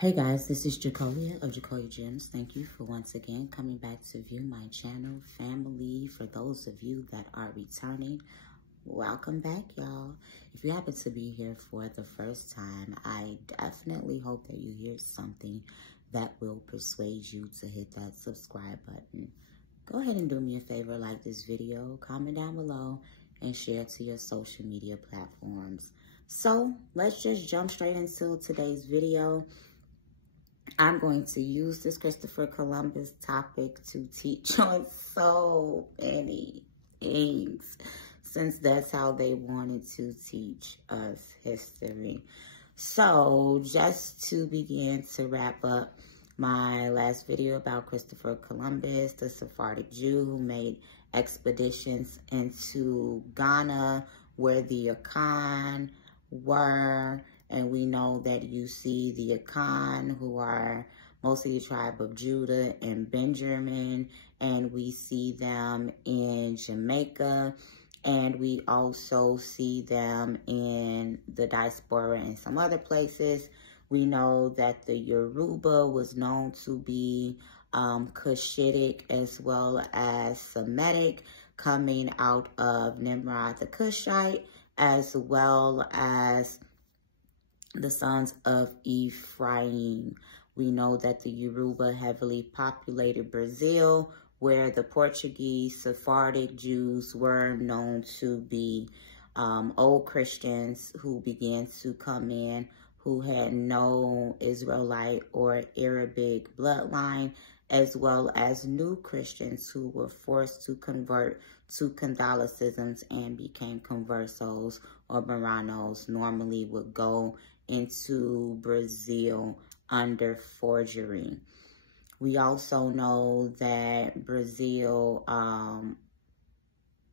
Hey guys, this is Jacolia of Jacolia Gems. Thank you for once again coming back to view my channel. Family, for those of you that are returning, welcome back, y'all. If you happen to be here for the first time, I definitely hope that you hear something that will persuade you to hit that subscribe button. Go ahead and do me a favor, like this video, comment down below, and share to your social media platforms. So let's just jump straight into today's video. I'm going to use this Christopher Columbus topic to teach on so many things, since that's how they wanted to teach us history. So just to begin to wrap up my last video about Christopher Columbus, the Sephardic Jew who made expeditions into Ghana, where the Akan were. And we know that you see the Akan, who are mostly the tribe of Judah and Benjamin, and we see them in Jamaica, and we also see them in the diaspora and some other places. We know that the Yoruba was known to be Cushitic as well as Semitic, coming out of Nimrod the Cushite, as well as the sons of Ephraim. We know that the Yoruba heavily populated Brazil, where the Portuguese Sephardic Jews were known to be old Christians who began to come in, who had no Israelite or Arabic bloodline, as well as new Christians who were forced to convert to Catholicism and became conversos or Marranos, normally would go into Brazil under forgery. We also know that Brazil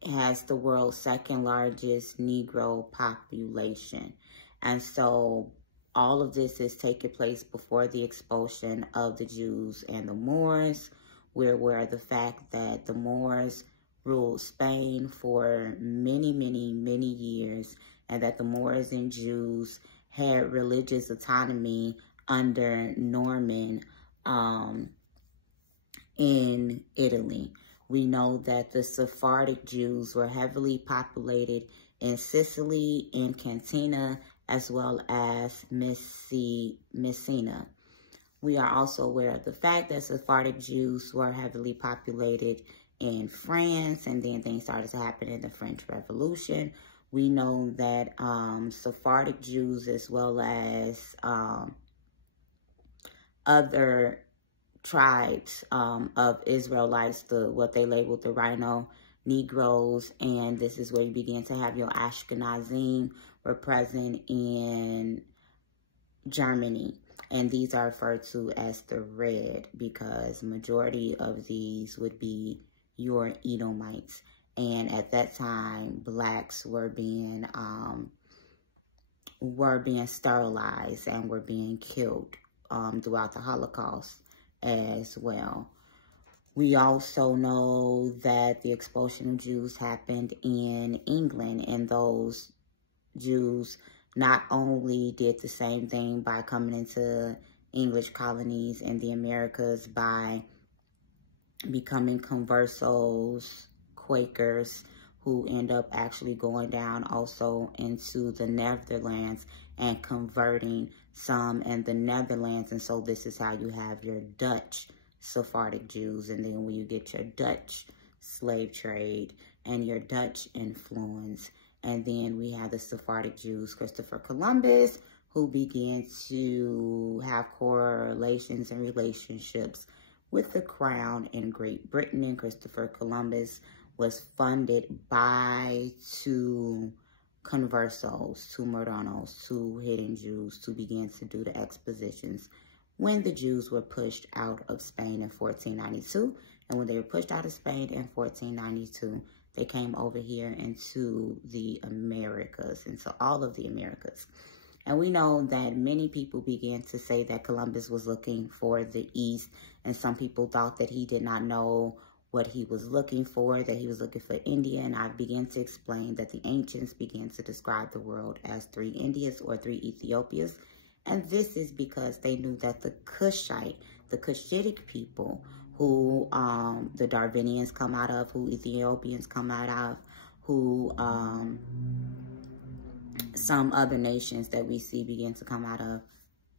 has the world's second largest Negro population. And so all of this is taking place before the expulsion of the Jews and the Moors. We're aware of the fact that the Moors ruled Spain for many, many, many years, and that the Moors and Jews had religious autonomy under Norman in Italy. We know that the Sephardic Jews were heavily populated in Sicily and Cantina, as well as Messina. We are also aware of the fact that Sephardic Jews were heavily populated in France, and then things started to happen in the French Revolution. We know that Sephardic Jews, as well as other tribes of Israelites, what they labeled the Rhino Negroes, and this is where you begin to have your Ashkenazim, were present in Germany. And these are referred to as the Red, because majority of these would be your Edomites. And at that time, blacks were being sterilized and were being killed throughout the Holocaust as well. We also know that the expulsion of Jews happened in England, and those Jews not only did the same thing by coming into English colonies in the Americas by becoming conversos, Quakers, who end up actually going down also into the Netherlands and converting some in the Netherlands. And so this is how you have your Dutch Sephardic Jews. And then when you get your Dutch slave trade and your Dutch influence. And then we have the Sephardic Jews, Christopher Columbus, who began to have correlations and relationships with the crown in Great Britain. And Christopher Columbus was funded by two conversos, two Marranos, two hidden Jews, to begin to do the expositions when the Jews were pushed out of Spain in 1492. And when they were pushed out of Spain in 1492, they came over here into the Americas, into all of the Americas. And we know that many people began to say that Columbus was looking for the East, and some people thought that he did not know what he was looking for, that he was looking for India. And I began to explain that the ancients began to describe the world as three Indias or three Ethiopias. And this is because they knew that the Cushitic people, who the Darwinians come out of, who Ethiopians come out of, who some other nations that we see begin to come out of,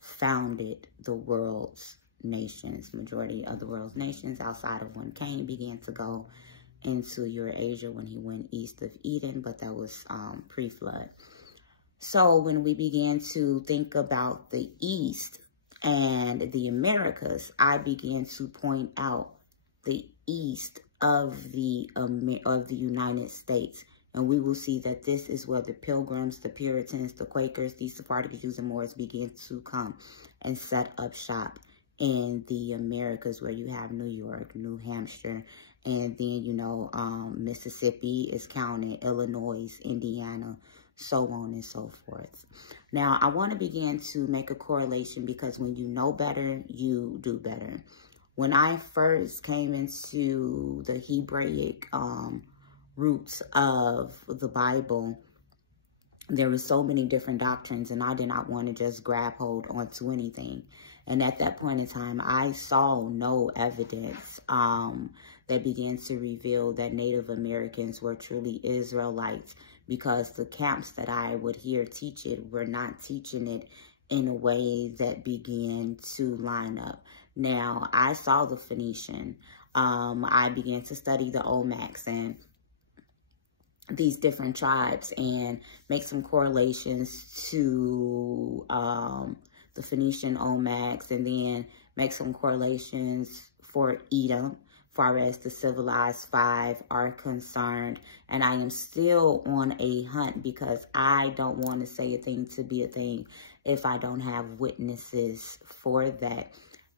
founded the world's nations. Majority of the world's nations, outside of when Cain began to go into Eurasia when he went east of Eden, but that was pre-flood. So when we began to think about the East and the Americas, I began to point out the East of the United States. And we will see that this is where the Pilgrims, the Puritans, the Quakers, the Sephardic Jews and Moors began to come and set up shop in the Americas, where you have New York, New Hampshire, and then, you know, Mississippi is counted, Illinois, Indiana, so on and so forth. Now, I want to begin to make a correlation, because when you know better, you do better. When I first came into the Hebraic roots of the Bible, there were so many different doctrines, and I did not want to just grab hold onto anything. And at that point in time, I saw no evidence that began to reveal that Native Americans were truly Israelites, because the camps that I would hear teach it were not teaching it in a way that began to line up. Now, I saw the Phoenician. I began to study the Olmecs and these different tribes and make some correlations to the Phoenician Olmecs, and then make some correlations for Edom, far as the civilized five are concerned. And I am still on a hunt, because I don't want to say a thing to be a thing if I don't have witnesses for that.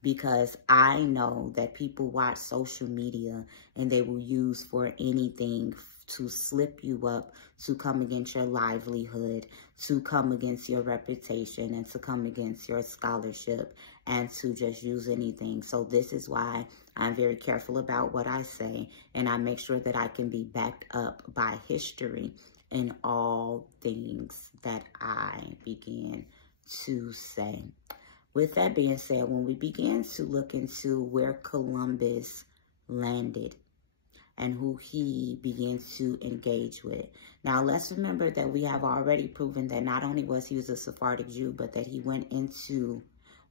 Because I know that people watch social media and they will use for anything to slip you up, to come against your livelihood, to come against your reputation, and to come against your scholarship, and to just use anything. So this is why I'm very careful about what I say, and I make sure that I can be backed up by history in all things that I begin to say. With that being said, when we begin to look into where Columbus landed and who he began to engage with. Now, let's remember that we have already proven that not only was he a Sephardic Jew, but that he went into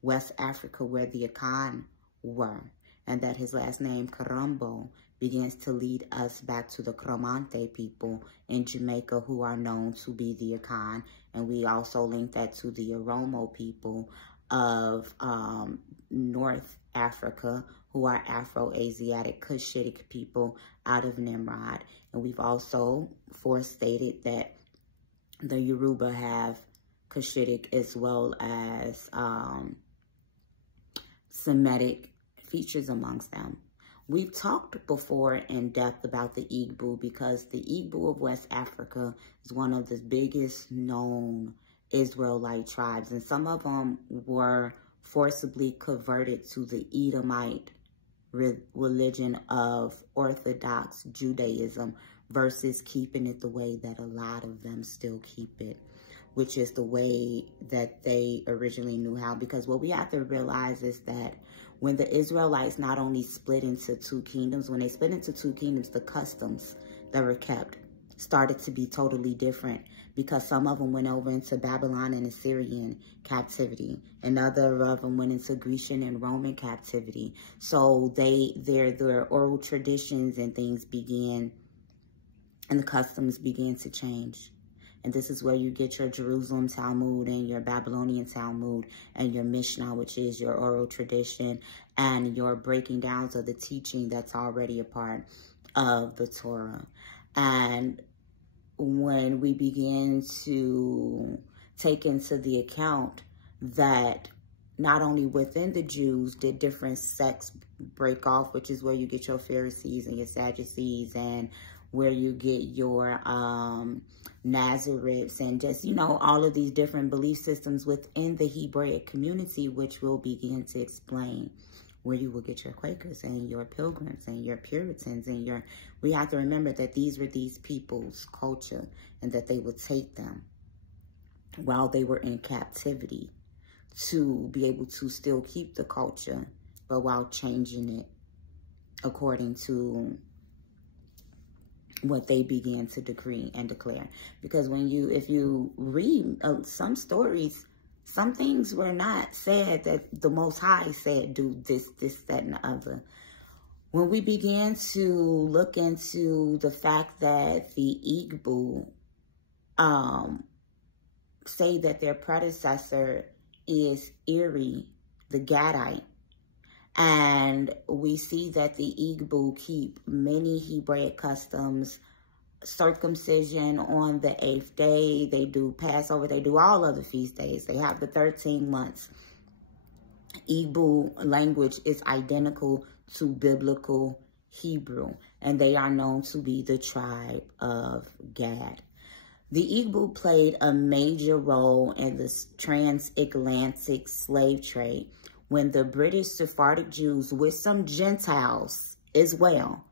West Africa, where the Akan were, and that his last name, Karumbo, begins to lead us back to the Cromante people in Jamaica, who are known to be the Akan. And we also link that to the Oromo people of North Africa, who are Afro-Asiatic Cushitic people out of Nimrod. And we've also forestated that the Yoruba have Cushitic as well as Semitic features amongst them. We've talked before in depth about the Igbo, because the Igbo of West Africa is one of the biggest known Israelite tribes, and some of them were forcibly converted to the Edomite religion of Orthodox Judaism versus keeping it the way that a lot of them still keep it, which is the way that they originally knew how. Because what we have to realize is that when the Israelites not only split into two kingdoms, when they split into two kingdoms, the customs that were kept started to be totally different, because some of them went over into Babylon and Assyrian captivity, and other of them went into Grecian and Roman captivity. So their oral traditions and things began, and the customs began to change. And this is where you get your Jerusalem Talmud and your Babylonian Talmud and your Mishnah, which is your oral tradition, and your breaking downs of the teaching that's already a part of the Torah. And when we begin to take into the account that not only within the Jews did different sects break off, which is where you get your Pharisees and your Sadducees, and where you get your Nazarites, and just, you know, all of these different belief systems within the Hebraic community, which we'll begin to explain, where you will get your Quakers and your Pilgrims and your Puritans and your, we have to remember that these were these people's culture, and that they would take them while they were in captivity to be able to still keep the culture, but while changing it according to what they began to decree and declare. Because if you read some stories, some things were not said that the Most High said, do this, that, and the other. When we began to look into the fact that the Igbo say that their predecessor is Eri, the Gadite, and we see that the Igbo keep many Hebraic customs, circumcision on the 8th day, they do Passover, they do all other feast days, they have the 13 months. Igbo language is identical to biblical Hebrew, and they are known to be the tribe of Gad. The Igbo played a major role in the transatlantic slave trade when the British Sephardic Jews, with some Gentiles as well,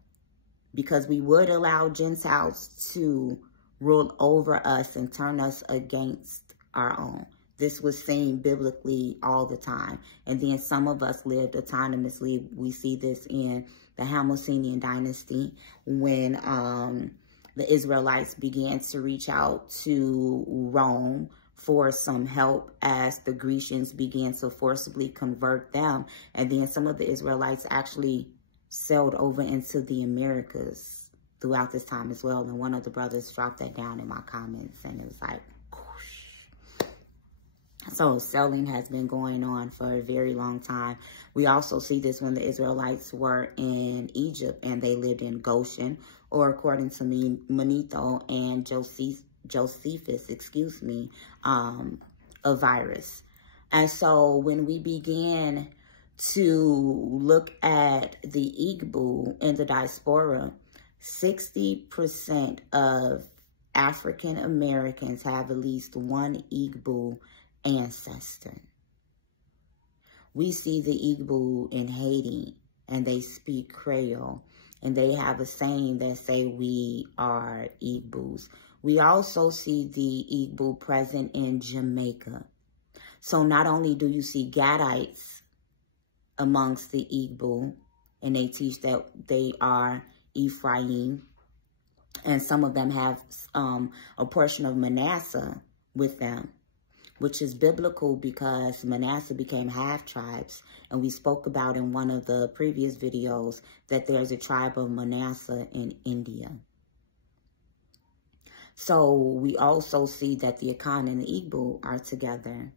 because we would allow Gentiles to rule over us and turn us against our own. This was seen biblically all the time. And then some of us lived autonomously. We see this in the Hamiltonian dynasty when the Israelites began to reach out to Rome for some help as the Grecians began to forcibly convert them. And then some of the Israelites actually sailed over into the Americas throughout this time as well. And one of the brothers dropped that down in my comments, and it was like, whoosh. So sailing has been going on for a very long time. We also see this when the Israelites were in Egypt and they lived in Goshen, or according to me, Manetho and Josephus, a virus. And so when we began to look at the Igbo in the diaspora, 60% of African Americans have at least one Igbo ancestor. We see the Igbo in Haiti, and they speak Creole, and they have a saying that say we are Igbos. We also see the Igbo present in Jamaica. So not only do you see Gadites amongst the Igbo, and they teach that they are Ephraim, and some of them have a portion of Manasseh with them, which is biblical because Manasseh became half-tribes, and we spoke about in one of the previous videos that there's a tribe of Manasseh in India. So we also see that the Akan and the Igbo are together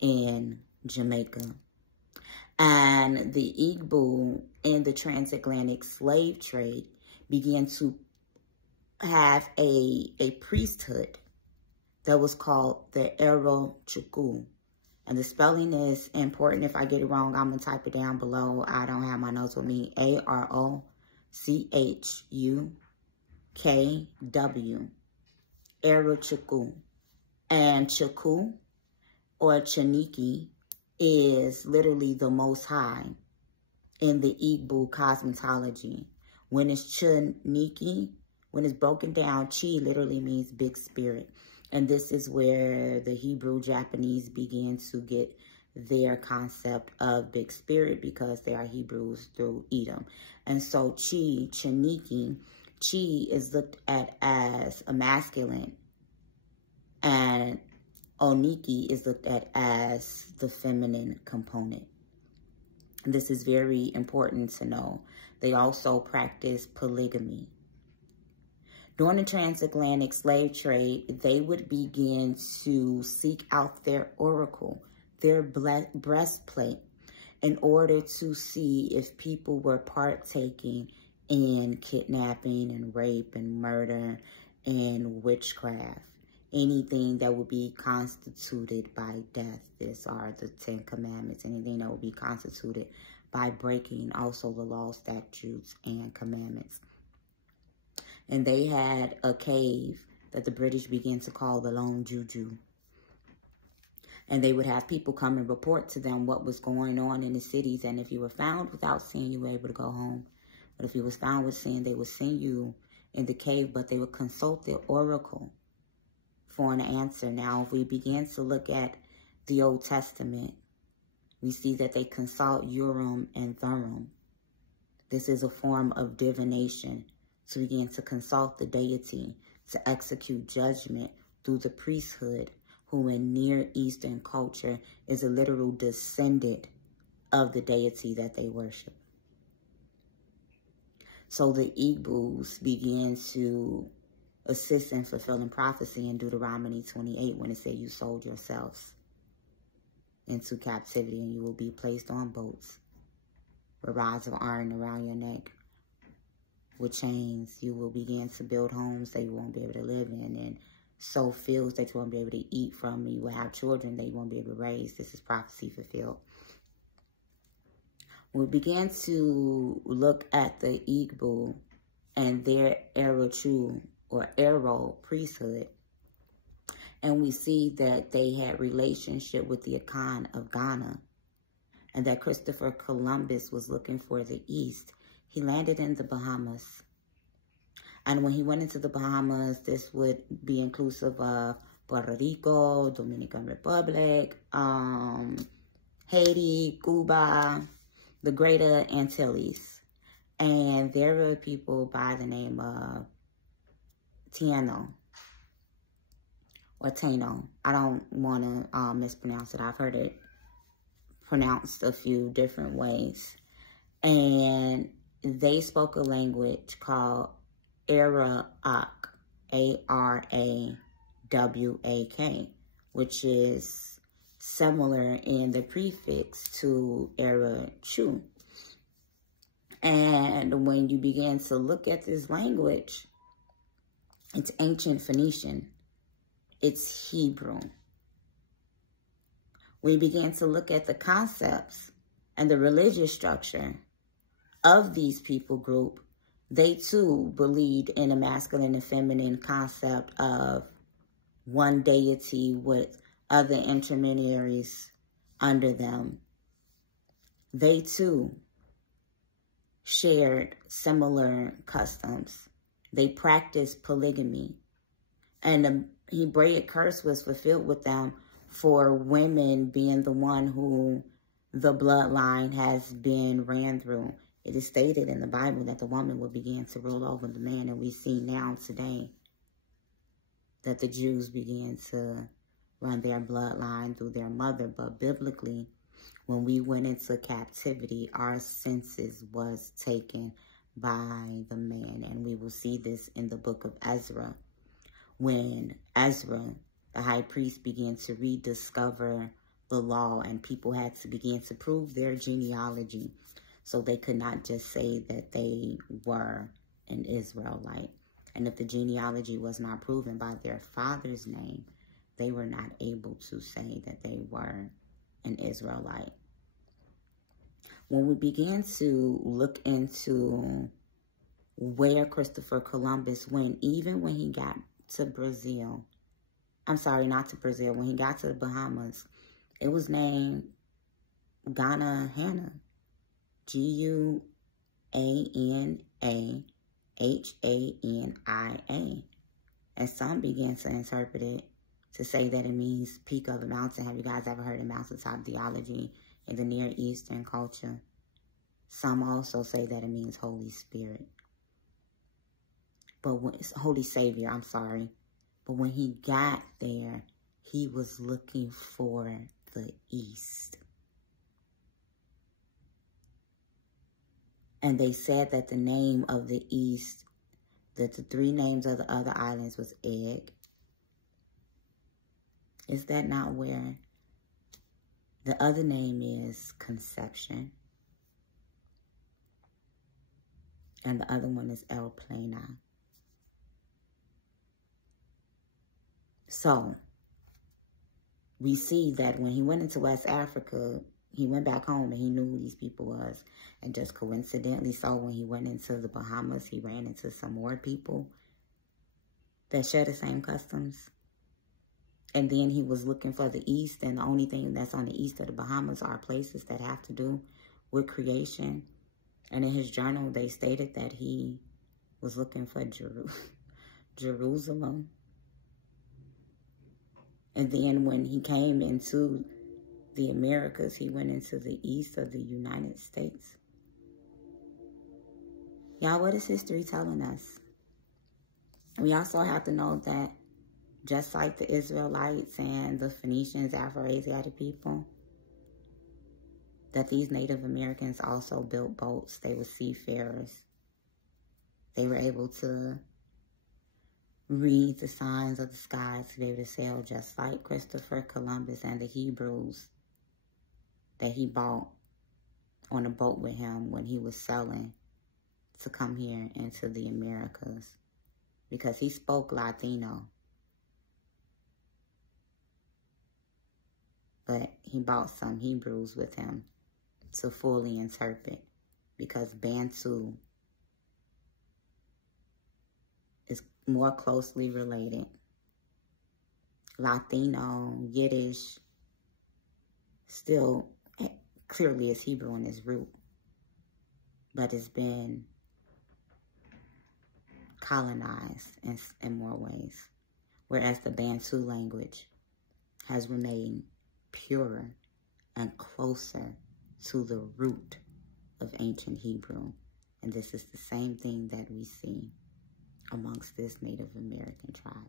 in Jamaica. And the Igbo in the transatlantic slave trade began to have a priesthood that was called the Aro People. And the spelling is important. If I get it wrong, I'm going to type it down below. I don't have my notes with me. Arochukw. Aro People. And Chuku, or Chaniki, is literally the Most High in the Igbo cosmetology. When it's Chaniki, when it's broken down, Chi literally means big spirit. And this is where the Hebrew Japanese began to get their concept of big spirit, because they are Hebrews through Edom. And so Chi, Chaniki, Chi is looked at as a masculine, and Oniki is looked at as the feminine component. This is very important to know. They also practice polygamy. During the transatlantic slave trade, they would begin to seek out their oracle, their breastplate, in order to see if people were partaking in kidnapping and rape and murder and witchcraft. Anything that would be constituted by death. These are the 10 Commandments. Anything that would be constituted by breaking also the law, statutes, and commandments. And they had a cave that the British began to call the Lone Juju. And they would have people come and report to them what was going on in the cities. And if you were found without sin, you were able to go home. But if you was found with sin, they would send you in the cave, but they would consult the oracle for an answer. Now, if we begin to look at the Old Testament, We see that they consult Urim and Thummim. This is a form of divination to begin to consult the deity, to execute judgment through the priesthood, who in Near Eastern culture is a literal descendant of the deity that they worship. So the Igbos began to assist in fulfilling prophecy in Deuteronomy 28 when it said, you sold yourselves into captivity and you will be placed on boats with rods of iron around your neck. With chains, you will begin to build homes that you won't be able to live in, and sow fields that you won't be able to eat from, and you will have children that you won't be able to raise. This is prophecy fulfilled. We began to look at the Igbo and their Aro priesthood, and we see that they had relationship with the Akan of Ghana, and that Christopher Columbus was looking for the East. He landed in the Bahamas. And when he went into the Bahamas, this would be inclusive of Puerto Rico, Dominican Republic, Haiti, Cuba, the Greater Antilles. And there were people by the name of Taino or Taino. I don't want to mispronounce it. I've heard it pronounced a few different ways. And they spoke a language called Arawak, A-R-A-W-A-K, which is similar in the prefix to Arachu. And when you begin to look at this language, it's ancient Phoenician. It's Hebrew. We began to look at the concepts and the religious structure of these people group. They too believed in a masculine and feminine concept of one deity with other intermediaries under them. They too shared similar customs. They practiced polygamy. And the Hebraic curse was fulfilled with them for women being the one who the bloodline has been ran through. It is stated in the Bible that the woman will begin to rule over the man. And we see now today that the Jews began to run their bloodline through their mother. But biblically, when we went into captivity, our census was taken by the man. And we will see this in the book of Ezra. When Ezra, the high priest, began to rediscover the law, and people had to begin to prove their genealogy. So they could not just say that they were an Israelite. And if the genealogy was not proven by their father's name, they were not able to say that they were an Israelite. When we began to look into where Christopher Columbus went, even when he got to Brazil, I'm sorry, not to Brazil, when he got to the Bahamas, it was named Ghana Hana. G-U-A-N-A-H-A-N-I-A. And some began to interpret it to say that it means peak of a mountain. Have you guys ever heard of mountaintop theology in the Near Eastern culture? Some also say that it means Holy Spirit. But when it's Holy Savior, I'm sorry. But when he got there, he was looking for the East. And they said that the name of the East, that the three names of the other islands was Egg. Is that not where the other name is? Conception. And the other one is El Plana. So, we see that when he went into West Africa, he went back home and he knew who these people was. And just coincidentally, so when he went into the Bahamas, he ran into some more people that share the same customs. And then he was looking for the East, and the only thing that's on the east of the Bahamas are places that have to do with creation. And in his journal, they stated that he was looking for Jerusalem. And then when he came into the Americas, he went into the east of the United States. Y'all, what is history telling us? We also have to know that just like the Israelites and the Phoenicians, Afro-Asiatic people, that these Native Americans also built boats. They were seafarers. They were able to read the signs of the skies to be able to sail, just like Christopher Columbus and the Hebrews that he bought on a boat with him when he was sailing to come here into the Americas, because he spoke Latino. But he bought some Hebrews with him to fully interpret, because Bantu is more closely related. Latino, Yiddish, still clearly is Hebrew in its root, but it's been colonized in more ways, whereas the Bantu language has remained purer and closer to the root of ancient Hebrew. And this is the same thing that we see amongst this Native American tribe.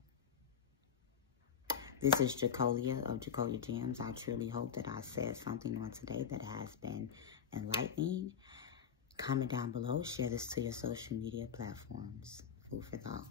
This is Jacolia of Jacolia Gems. I truly hope that I said something on today that has been enlightening. Comment down below. Share this to your social media platforms. Food for thought.